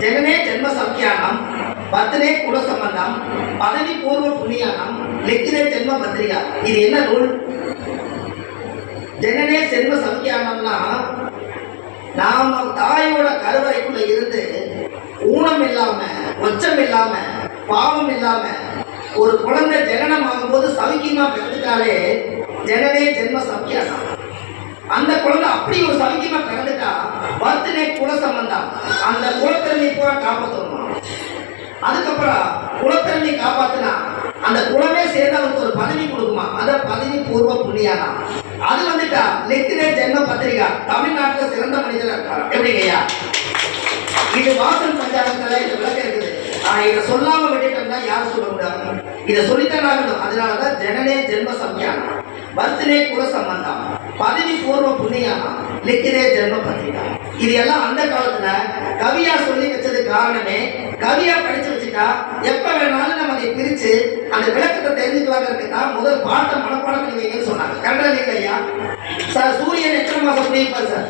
ஜென்ம சம்யானம் பத்தனே குல சம்பந்தம் பதவி பூர்வ புண்ணியானம் லெக்கினே ஜென்ம பத்திரிகா. இது என்ன ரூல் ஜனனே ஜென்ம சம்யானம்னா நாம தாயோட கருவறைக்குள்ள இருந்து ஊனம் இல்லாம ஒச்சம் இல்லாம பாவம் இல்லாம ஒரு குழந்தை ஜனனம் ஆகும்போது சௌக்கியமா பிறந்துட்டாலே ஜனனே ஜென்ம சம்யானம் அந்த குழந்தை அப்படி ஒரு சௌக்கியமா குல சம்பந்தம். அந்த குலத்திறமை பூரா காப்பாற்றணும் அதுக்கப்புறம் குலத்திறமை காப்பாத்தினா அந்த குலமே சேர்ந்து அவனுக்கு ஒரு பதவி கொடுக்குமா? அந்த பதவி பூர்வ புண்ணியானா? அது வந்துட்டா லெத்திரே ஜென்ம பத்திரிகா தமிழ்நாட்டுல சிறந்த மனிதரா இருக்காரு எப்படிங்கய்யா இது வாசல் பஞ்சாயத்துல இந்த விளக்கம் இருக்குது. ஆனால் இதை சொல்லாம விட்டுட்டோம்னா யாரும் சொல்ல முடியாது இதை சொல்லித்தான் ஆகணும். அதனாலதான் ஜனனே ஜென்ம சம்யானம் பர்த்டே குல சம்பந்தம். பதவி பூர்வ புண்ணியானா? லிக்கிரே ஜென்ம பத்திரிகா. இது எல்லாம் அந்த காலத்துல கவியா சொல்லி வச்சது காரணமே கவியா படிச்சு வச்சுட்டா எப்ப வேணாலும் நம்ம அதை பிரிச்சு அந்த விளக்கத்தை தெரிஞ்சுக்கலாங்கிறதுக்கு தான் முதல் பாட்டை மனப்பாடம் பண்ணி வைங்கன்னு சொன்னாங்க. கண்டது இல்லையா? சார் சூரியன் எத்தனை மாசம் புரியுப்பா சார்?